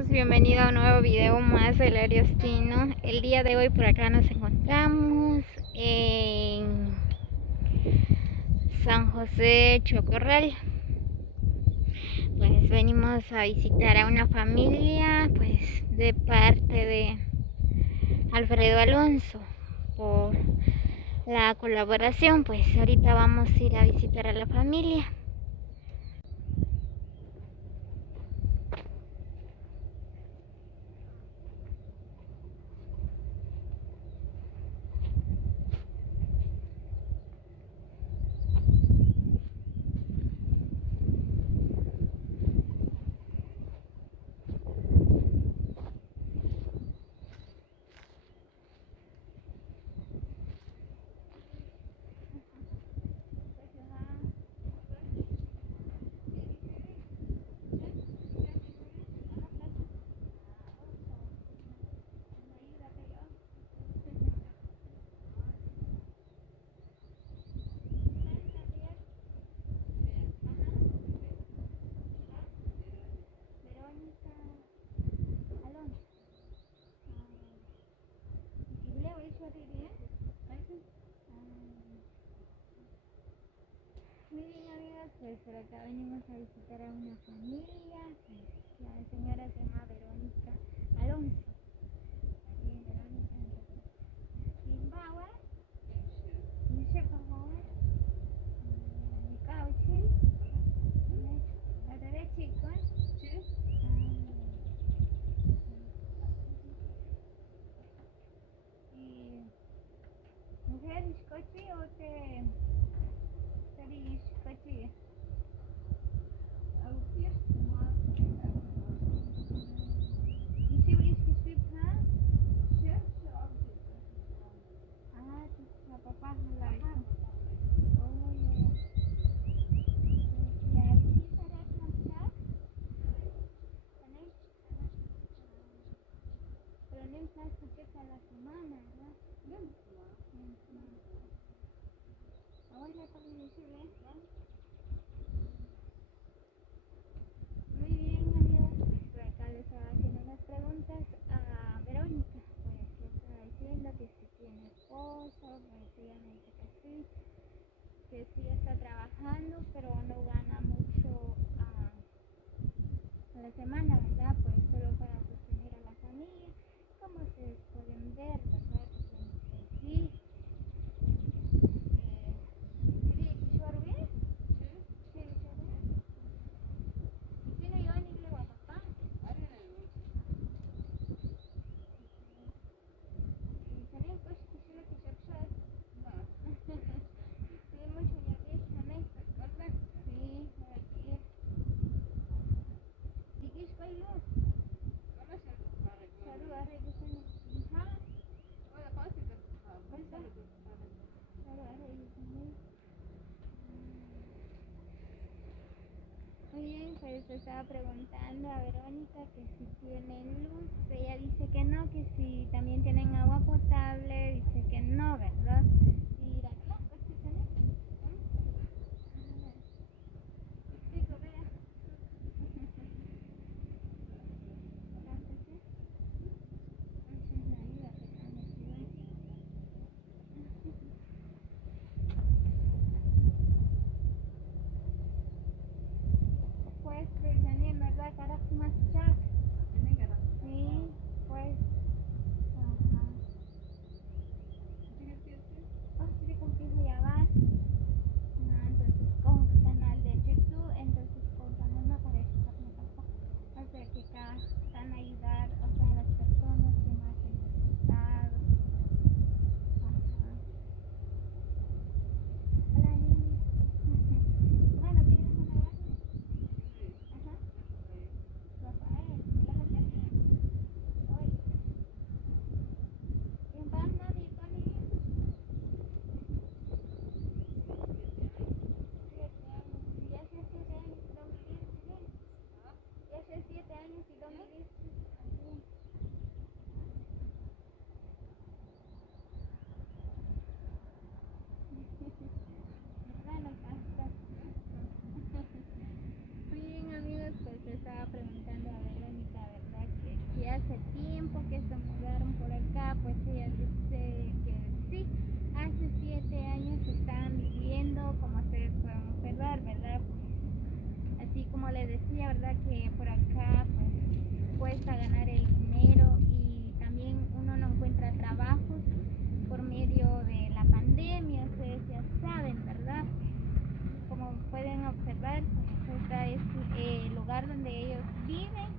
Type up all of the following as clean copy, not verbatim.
amigos, bienvenido a un nuevo video más del Ariostino. El día de hoy por acá nos encontramos en San José Chocorral. Pues venimos a visitar a una familia pues de parte de Alfredo Alonso por la colaboración. Pues ahorita vamos a ir a visitar a la familia. Muy bien, amigas, pues por acá venimos a visitar a una familia. Pues, la señora se llama Verónica Alonso. Bien, Verónica, entonces. Limbawa, dice por favor. Cauchi, la derecha, chicos. Y mujer, coche o te coche. Pero no estás a la semana, ¿verdad? Ahora está bien, muy bien, amigos, pues por acá les estaba haciendo unas preguntas a Verónica. Pues le estaba diciendo que si tiene esposo, pues ella me dice que sí está trabajando, pero no gana mucho a la semana, ¿verdad? Pues solo para sostener a la familia, como ustedes pueden ver, ¿verdad? Pues sí. Muy bien, pues estaba preguntando a Verónica que si tienen luz. Ella dice que no, que si también tienen agua potable, dice que no, ¿verdad? Y la no, pues sí tienen. Sí, Correa. Pues, Virginia, en verdad, carajo, más chat. Sí, pues. Ajá. cuesta ganar el dinero y también uno no encuentra trabajos por medio de la pandemia. Ustedes ya saben, ¿verdad? Como pueden observar, pues este es el lugar donde ellos viven.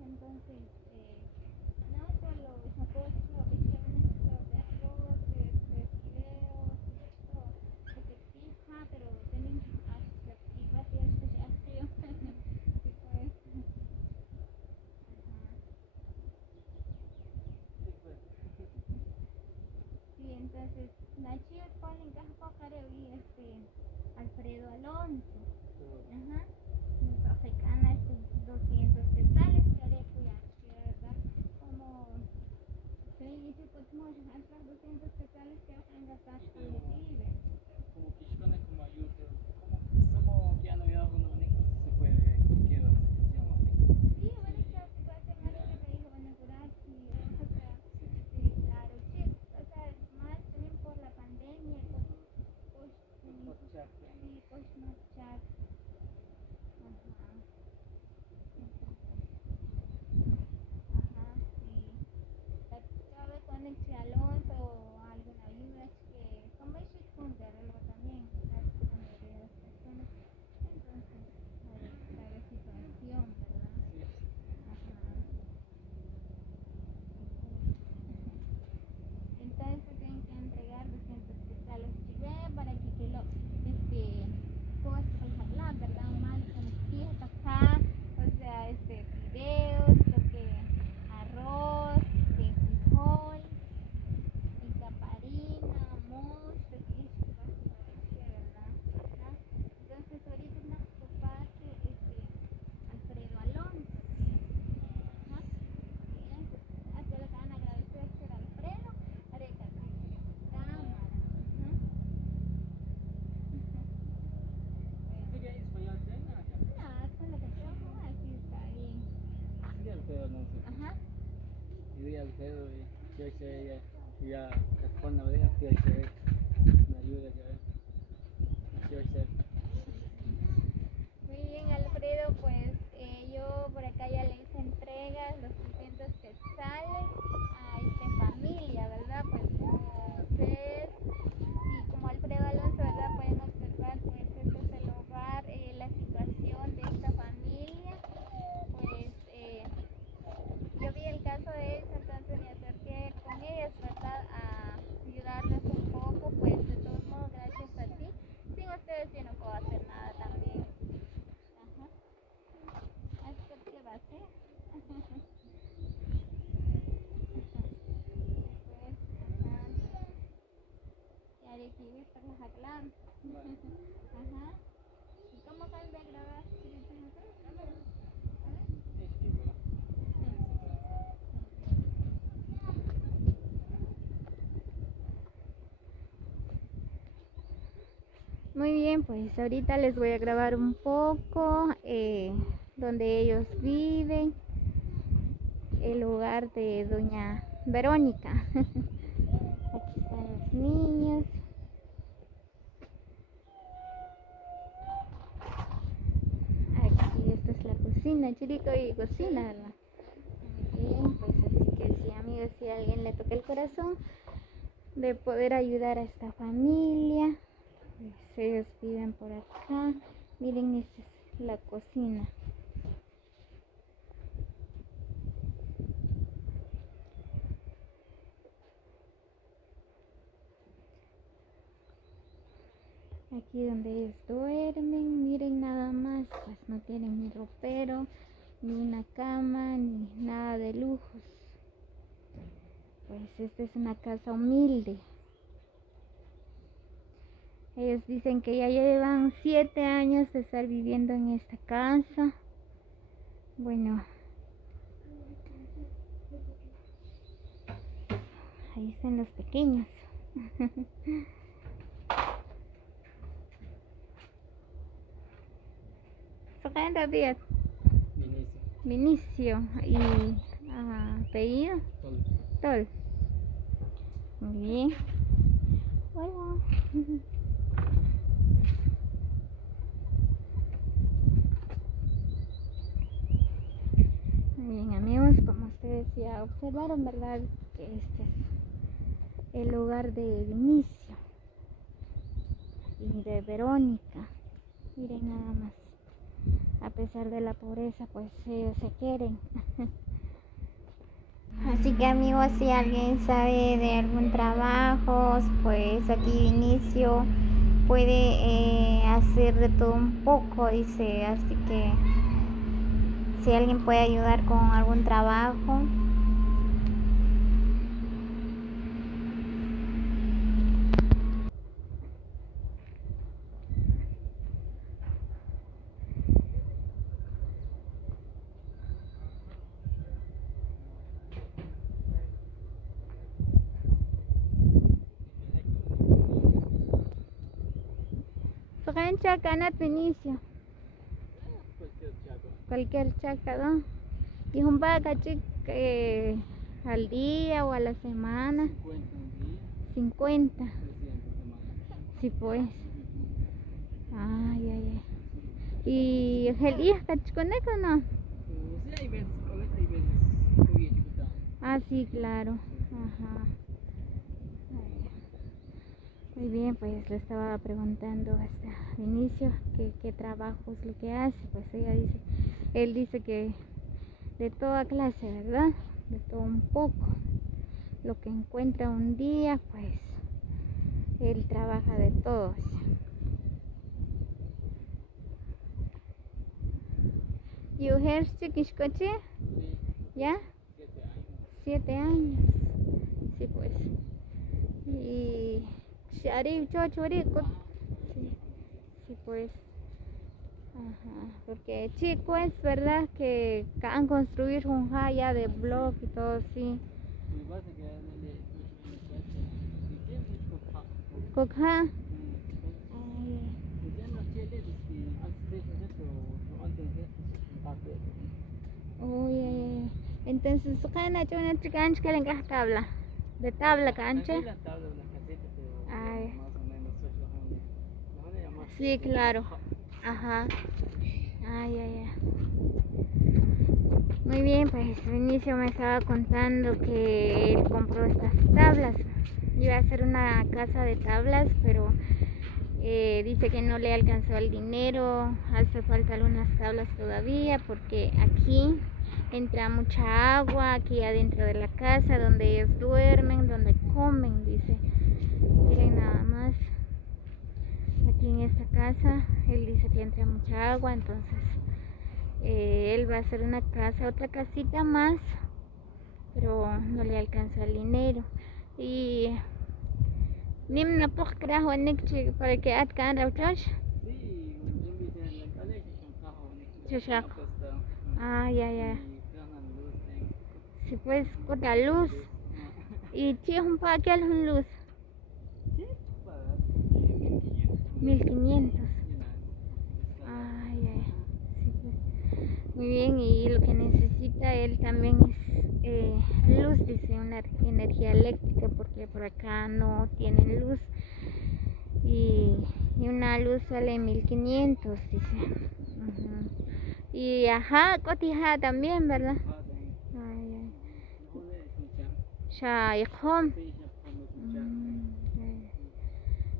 Entonces, no solo sacó de arroz, de fideos, todo, de pizza, pero también hasta y gracias a frío. Sí, pues. Sí, entonces, la chica con el cajo y Alfredo Alonso. Ajá. Africana, 200 quetzales, que haré cuya, ¿verdad? Como se dice, pues, muchas otras 200 quetzales que ofrecen gastar con el vive. Como Kishkone, como ayuda, como ya no había alguna manera, se puede cualquier situación. Sí, bueno, esta situación ahora que me dijo, bueno, curar, sí, o sea, sí, claro, sí, o sea, más también por la pandemia, pues, sí, pues, más chat. Ajá. Ajá, sí. Sabe con el Alonso o alguna ayuda que como es algo también, la mayoría de las personas. Entonces, la situación, ¿verdad? Ajá. Entonces tienen que entregar 200 quetzales para que lo puedas hablar, ¿verdad? Mal con fiesta acá, o sea, fideos, lo que arroz, frijol, caparina, mosto, que es básicamente, ¿verdad? Ajá. Entonces ahorita es una parte Alfredo Alonso. Ajá. Bien, pues, hasta lo que van a agradecer ser Alfredo, Areca, cámara. Ajá. ¿Sí que español tenga acá? Nada, con lo que tengo así está bien. Sí, Alfredo, no sé. Ajá. Y Alfredo, yo sé, ya, con la verdad, yo sé, me ayuda, yo sé. Muy bien, Alfredo, pues yo por acá ya le hice entregas, los 300 quetzales a esta familia, ¿verdad? Pues como ustedes y como Alfredo Alonso, ¿verdad? Pueden observar, pues este es el hogar, la situación de esta familia. Pues yo vi el caso de ellos, entonces me acerqué con ellas, ¿verdad? A ayudarles un poco, pues de todos modos, gracias a ti. Sin ustedes yo no puedo hacer nada también. Ajá. ¿Esto qué va a ser? Pues, ajá. Y haré que ir para la jaclan. Ajá. ¿Y cómo acabas de grabar? Muy bien, pues ahorita les voy a grabar un poco donde ellos viven, el hogar de doña Verónica. Aquí están los niños. Aquí esta es la cocina, Chirico y cocina, ¿verdad? Muy bien, pues así que sí, amigos, si a alguien le toca el corazón de poder ayudar a esta familia, pues ellos viven por acá. Miren, esta es la cocina. Aquí donde ellos duermen, miren nada más, pues no tienen ni ropero, ni una cama, ni nada de lujos. Pues esta es una casa humilde. Ellos dicen que ya llevan 7 años de estar viviendo en esta casa. Bueno, ahí están los pequeños. Sokan David, Vinicio. Vinicio y apellido Tol. Tol. Muy bien. Hola. Muy bien, amigos, como ustedes ya observaron, ¿verdad? Que este es el hogar de Vinicio y de Verónica. Miren nada más. A pesar de la pobreza, pues ellos se quieren. Así que, amigos, si alguien sabe de algún trabajo, pues aquí Vinicio puede hacer de todo un poco, dice. Así que si alguien puede ayudar con algún trabajo. Sokan chaka anat Vinicio. Cualquier chaco. Cualquier chaca, ¿no? Y un vaca al día o a la semana. 50 un día. 50. 300 semanas. Sí, pues. Ay, ay, ay. ¿Y el día cachiconeco no? Sí, hay veces colecta, hay veces muy chiquita. Ah, sí, claro. Ajá. Muy bien, pues le estaba preguntando hasta el inicio qué trabajo es lo que hace. Pues él dice que de toda clase, ¿verdad? De todo un poco. Lo que encuentra un día, pues él trabaja de todo. ¿Y usted chiquiscoche? Sí, ¿Ya? 7 años. 7 años. Sí, pues. Y Sharif, sí, sí, pues. Ajá, porque chico es verdad que han construido un jaya de blog y todo así. Mi base que le si tienes coja. Coja. Ya no chile, si antes de eso, no antes de eso, impacto. Uy, entonces suena hecho una chica ancha que le encaja tabla. De tabla cancha. Aquí la tabla de la caseta, pero Ay. más o menos eso es más. Sí, claro. Ajá. Ay, ay, ay. Muy bien, pues Vinicio me estaba contando que él compró estas tablas. Iba a hacer una casa de tablas, pero dice que no le alcanzó el dinero. Hace falta algunas tablas todavía porque aquí entra mucha agua, aquí adentro de la casa, donde ellos duermen, donde comen, dice. Miren nada más. Aquí en esta casa, él dice que entra mucha agua, entonces él va a hacer una casa, otra casita más, pero no le alcanza el dinero. Y Nimna Pokra Honek para que Atkan Rautosh. Sí, yo vi en el colegio con cajo. Chushak. Ah, ya. Si pues con la luz. Y si un paquel un luz. 1500. Ay, sí, pues. Muy bien, y lo que necesita él también es luz, dice, una energía eléctrica, porque por acá no tienen luz. Y una luz sale 1500, dice. Y ajá, cotija también, ¿verdad? Ay. Ya, home.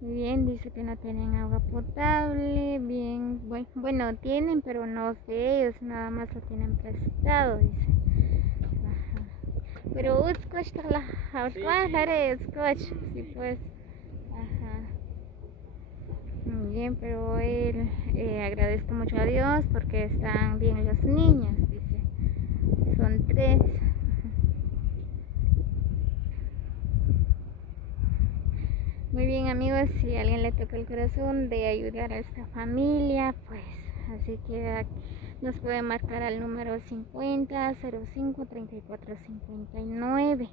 Muy bien, dice que no tienen agua potable, bien, bueno, tienen, pero no de ellos, nada más lo tienen prestado, dice. Ajá. Pero sí, pues. Ajá. Muy bien, pero él agradezco mucho a Dios porque están bien los niños, dice. Son 3. Muy bien, amigos, si a alguien le toca el corazón de ayudar a esta familia, pues así que nos puede marcar al número 50 05 34 59.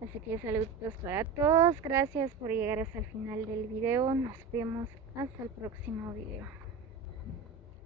Así que saludos para todos, gracias por llegar hasta el final del video, nos vemos hasta el próximo video.